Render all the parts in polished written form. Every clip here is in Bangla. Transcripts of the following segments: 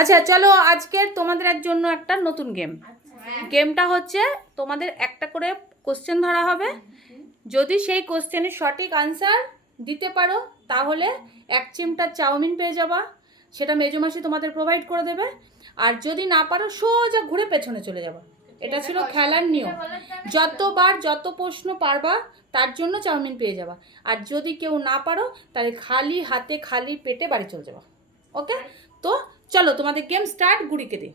আচ্ছা চলো আজকের তোমাদের জন্য একটা নতুন গেম। গেমটা হচ্ছে তোমাদের একটা করে কোশ্চেন ধরা হবে, যদি সেই কোশ্চেনের সঠিক আনসার দিতে পারো তাহলে 1 চিমটা চাউমিন পেয়ে যাবা, সেটা মেজমাসি তোমাদের প্রোভাইড করে দেবে। আর যদি না পারো সোজা ঘুরে পেছনে চলে যাবা। এটা ছিল খেলার নিয়ম। যতবার যত প্রশ্ন পারবা তার জন্য চাউমিন পেয়ে যাবা। আর যদি কেউ না পারো তাহলে খালি হাতে খালি পেটে বাড়ি চলে যাবা। ওকে, তো চলো তোমাদের গেম স্টার্ট। গুড়িকে দিই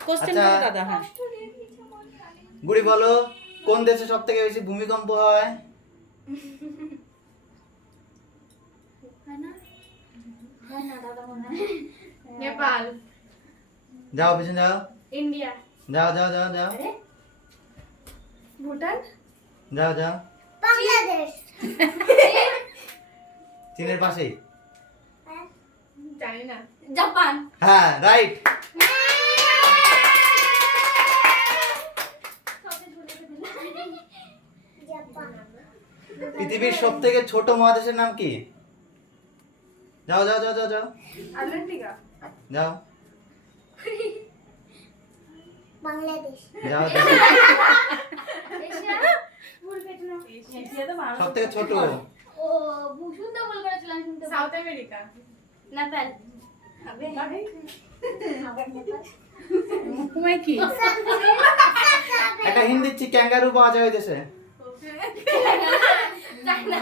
কোশ্চেন করে দাদা। হ্যাঁ গুড়ি বলো, কোন দেশে সবথেকে বেশি ভূমিকম্প হয়? নেপাল। যাও পিছনে যাও। ইন্ডিয়া। যাও যাও যাও যাও। ভুটান। যাও যাও। বাংলাদেশ। চীনের পাশেই। জানি না। জাপান। হ্যাঁ রাইট। পৃথিবীর সবথেকে ছোট মহাদেশের নাম কি? যাও যাও যাও যাও যাও। আন্টার্কটিকা। যাও। বাংলাদেশ। যাও যাও। এশিয়া। এশিয়া তো ভারত। সবথেকে ছোট। ও ভূষণ তো বল করেছিলাম শুনতে। South America. নেপাল। আবে তোমায় কি একটা হিন্দি দিচ্ছি, ক্যাঙ্গারু পাওয়া যায় ওই দেশে। চায়না।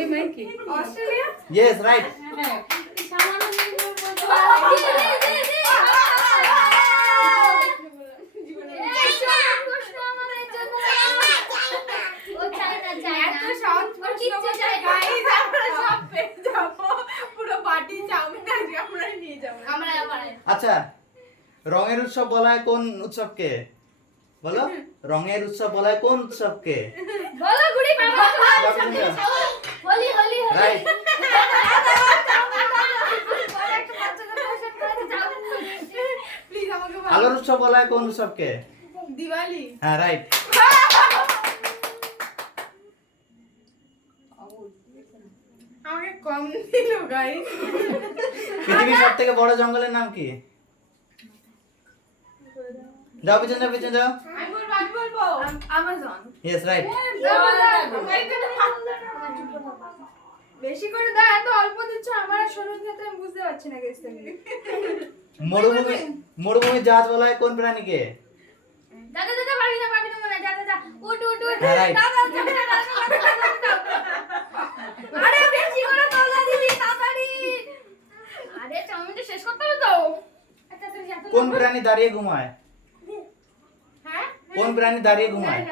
এই মাই কি অস্ট্রেলিয়া। Yes right. হ্যাঁ সামান্য নির্ভর করতে আচ্ছা, রঙের উৎসব বলা হয় কোন উৎসবকে? বলো, রঙের উৎসব বলা হয় কোন উৎসবকে? বলো গুড়ি বাবা। হোলি হোলি রাইট। আলোর উৎসব বলা হয় কোন উৎসবকে? দিওয়ালি। হ্যাঁ রাইট। আমাকে কম দিল গাইস। পৃথিবীর সবথেকে বড় জঙ্গলের নাম কি? যাও পিছনে যাও পিছনে যাও। আমি বলবো আমাজন। Yes right. বেশি করে দাও, এত অল্প দিচ্ছ আমার আর শরীর ক্ষেত্রে আমি বুঝতে পারছি না গাইস তুমি। মরুভূমির জাহাজ বলা হয় কোন প্রাণীকে? দাদা দাদা পারবি না মনে যা যা উঠ উঠ উঠ। হ্যাঁ, right. দাদা আরে বেশি করে তোলা দিবি তাড়াতাড়ি। আরে চাউমিনটা শেষ করতে হবে তো। আচ্ছা তুই যা। কোন প্রাণী দাঁড়িয়ে ঘুমায়? হ্যাঁ কোন প্রাণী দাঁড়িয়ে ঘুমায়?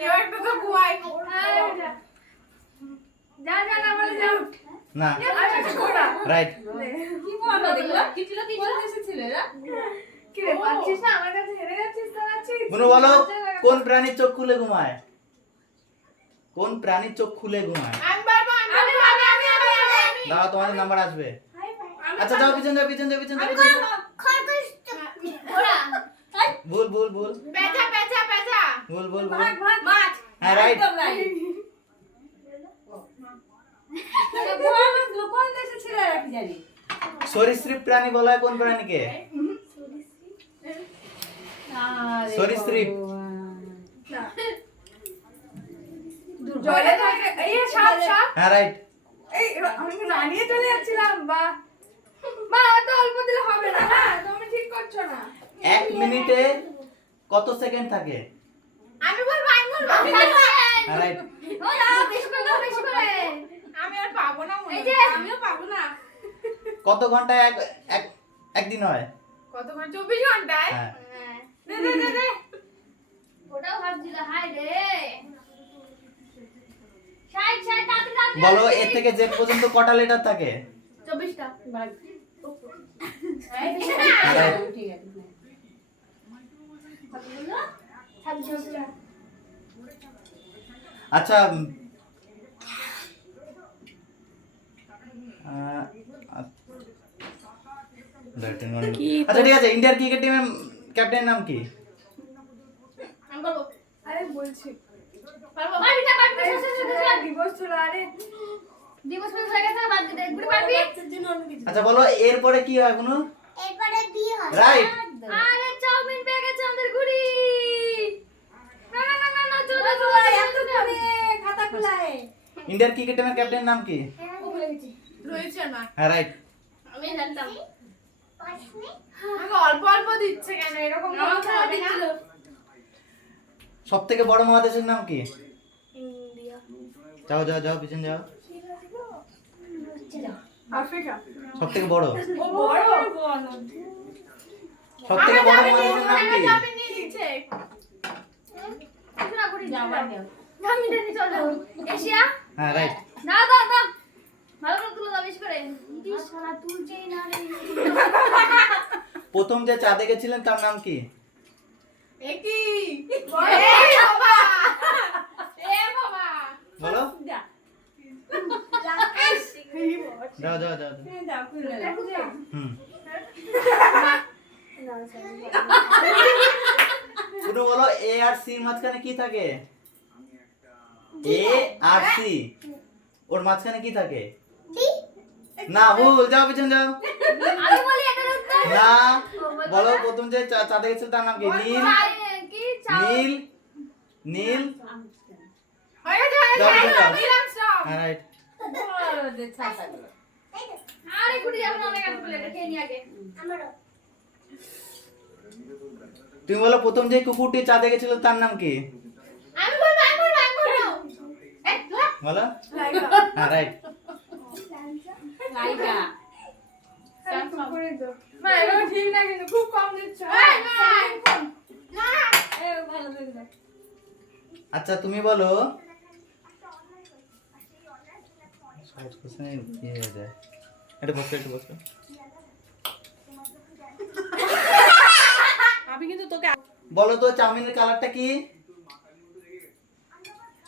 কেউ একটা তো ঘুমায়। যা যা না বলে যা উঠ। না আরে কোড়া রাইট। কি বলবো দেখলা কি ছিল এসেছিল এরা কি রে পাচ্ছিস না আমার কাছে হেরে যাচ্ছিস তাড়াচ্ছিস। বুনু বলো, কোন প্রাণীর চোখ খুলে ঘুমায়? কোন প্রাণীর চোখ খুলে ঘুমায়? আমি পারবো আমি দাও তোমাদের নাম্বার আসবে। আচ্ছা যাও পিছনে যাও পিছনে যাও পিছনে যাও পিছনে যাও। খরগোশ ঘোড়া ভুল ভুল ভুল পেঁচা পেঁচা পেঁচা ভুল ভুল ভুল। মাছ। হ্যাঁ রাইট। কোন দেশে ছিল রাখি জানি। সরীসৃপ প্রাণী বলা হয় কোন প্রাণীকে? সরীসৃপ। জলে থাকে এই সাপ সাপ। হ্যাঁ রাইট। এই আমি রানিয়ে চলে যাচ্ছিলাম বা মা এত অল্প দিলে হবে না। হ্যাঁ তুমি ঠিক করছো না। 1 মিনিটে কত সেকেন্ড থাকে? আমি বলবো হ্যাঁ রাইট। ও দাও বেশি করে দাও বেশি করে। আমি আর পাবো না মনে হয়। এই যে আমিও পাবো না। কত ঘন্টায় একদিন হয়? কত ঘন্টা 24 ঘন্টায়? হ্যাঁ। দে দে দে দে ওটাও ভাবছিল হাই রে 60 তাড়াতাড়ি বলো, এর থেকে জেড পর্যন্ত কটা লেটার থাকে? 24টা। হ্যাঁ, right. ঠিক আছে কত বললো 26টা। আচ্ছা আচ্ছা ঠিক আছে, ইন্ডিয়ার ক্রিকেট টিমের ক্যাপ্টেনের নাম কি? আমি বলবো আরে বলছি পারবো পারবি না দিবস ছিল আরে দিবস হয়ে গেছে বাদ দে গুড়ি পারবি আচ্ছা বলো এরপরে কি হয় কোনো? এরপরে বি হয়। রাইট। আরে চাউমিন পেয়ে গেছে আমাদের গুড়ি। না না না না না চলো চলো এত করে খাতা খোলায়। ইন্ডিয়ার ক্রিকেট টিমের ক্যাপ্টেন নাম কি? ও ভুলে গেছি। রোহিত শর্মা। হ্যাঁ রাইট। আমি জানতাম। পাঁচমি আমাকে অল্প অল্প দিচ্ছে কেন এরকম আমাকে হবে না? দিছিল। সবথেকে বড় মহাদেশের নাম কি? ইন্ডিয়া। যাও যাও যাও পিছন যাও। আফ্রিকা। সবথেকে বড়। ও বড়। সবথেকে বড় মহাদেশের নাম কি? চাউমিন নিয়ে নিচ্ছে। কিছু না করি চাউমিন নিয়ে চলো। এশিয়া। হ্যাঁ রাইট। দাও দাও দাও। ভালো করে তুলো দাও বেশি করে। ইস শালা তুলছেই না রে। প্রথম যে চাঁদে গেছিলেন তার নাম কি? একই। এ বাবা। এ বাবা। বলো। যাও যাও যাও যাও। হুম। শুনো বলো এ আর সি মাঝখানে কি থাকে? এ আর সি ওর মাঝখানে কি থাকে? ডি না ভুল, যাও পিছন যাও। আমি বলি এটার উত্তর। না বলো প্রথম যে চাঁদে গেছিল তার নাম কি? নীল কি নীল নীল। হয়ে গেছে, যাও, হয়ে যাও। গেছে। বিলাম stop। হ্যাঁ রাইট। আরে কুড়ি আমি অনেক আছে বলে এটা খেয়ে নি আগে। আমারও তুমি বলো প্রথম যে কুকুরটি চাঁদে গেছিল তার নাম কি? আমি বলবো আমি বলবো আমি বলবো। এই লা। বলো। লাইকা। হ্যাঁ রাইট। না এগুলো ঠিক না কিন্তু খুব কম দিচ্ছ। এই না। না। আচ্ছা তুমি বলো সহজ কোশ্চেন কি হয়ে যায়? এটা বসো একটু বসো। আমি কিন্তু তোকে বলো তো চাউমিনের কালারটা কি?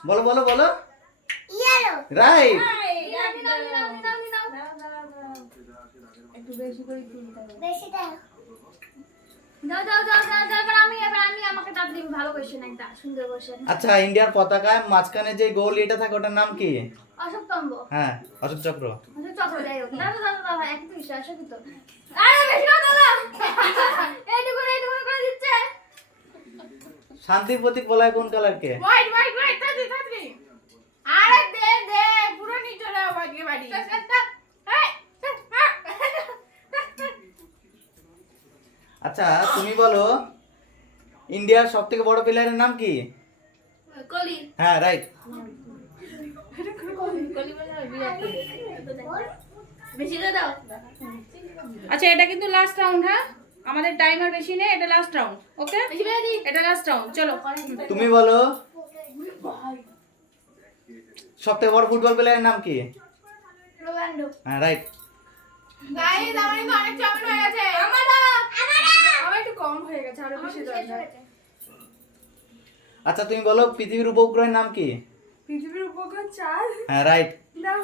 বলো বলো বলো। Yellow right. বেশি দাও দাও দাও দাও দাও দাও এবার আমি আমাকে তাড়াতাড়ি ভালো কোশ্চেন একটা সুন্দর কোশ্চেন। আচ্ছা ইন্ডিয়ার পতাকায় মাঝখানে যে গোল এটা থাকে ওটার নাম কি? অশোক স্তম্ভ। হ্যাঁ অশোক চক্র। অশোক চক্র যাই হোক। দাও দাও দাও ভাই একটু বিশ্বাস আছে তো। আরে বেশি কথা না। এইটুকু করে দিচ্ছে। শান্তির প্রতীক বলা হয় কোন কালারকে? ওয়েট ওয়েট ওয়েট তাড়াতাড়ি। আরে দে দে পুরো নিয়ে চলে যাও আজকে বাড়ি। আচ্ছা তুমি বলো ইন্ডিয়ার সব থেকে বড় প্লেয়ারের নাম কি? কলি। হ্যাঁ রাইট। বেশি করে দাও। আচ্ছা এটা কিন্তু লাস্ট রাউন্ড। হ্যাঁ আমাদের টাইম আর বেশি নেই, এটা লাস্ট রাউন্ড। ওকে বেশি করে দি। এটা লাস্ট রাউন্ড, চলো। তুমি বলো সব থেকে বড় ফুটবল প্লেয়ারের নাম কি? রোনাল্ডো। হ্যাঁ রাইট। গাইস আমার কিন্তু অনেক চাউমিন হয়ে গেছে। আমার একটু কম হয়ে গেছে আরো বেশি দরকার। আচ্ছা তুমি বলো পৃথিবীর উপগ্রহের নাম কি? পৃথিবীর উপগ্রহ চাঁদ। হ্যাঁ রাইট। দাও।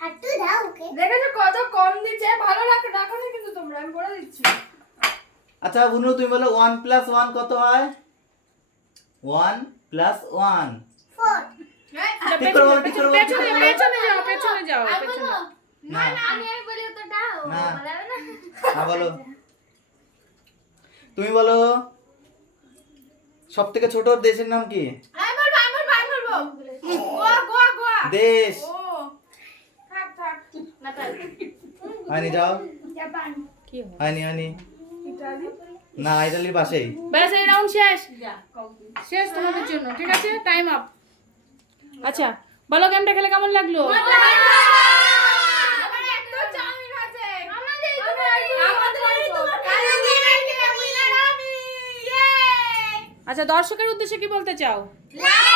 হাতু দাও ওকে দেখেছো কত কম দিচ্ছে, ভালো রাখো রাখো না কিন্তু তোমরা, আমি বলে দিচ্ছি। আচ্ছা বুনু তুমি বলো 1 + 1 কত হয়? 1 + 1 4 ঠিক করে বলো, ঠিক করে বলো, ঠিক পেছনে করে বলো। পেছনে যাও, পেছনে যাও, আমি পেছনে। বলবো। না আমি বলি উত্তরটা ও না। বলাবে না। হ্যাঁ বলো। তুমি বলো সব থেকে ছোট দেশের নাম কি? আমি বলবো গোয়া গোয়া গোয়া। দেশ। ও থাক থাক। না তাই। হয়নি যাও। জাপান। কি হয়? হয়নি ইতালি। না ইতালির পাশেই। ব্যাস এই রাউন্ড শেষ। শেষ তোমাদের জন্য, ঠিক আছে? Time up. আচ্ছা বলো গেমটা খেলে কেমন লাগলো? আমার এত চাউমিন আছে। আমাদের আমি। ইয়ে! আচ্ছা দর্শকের উদ্দেশ্যে কি বলতে চাও? লাইক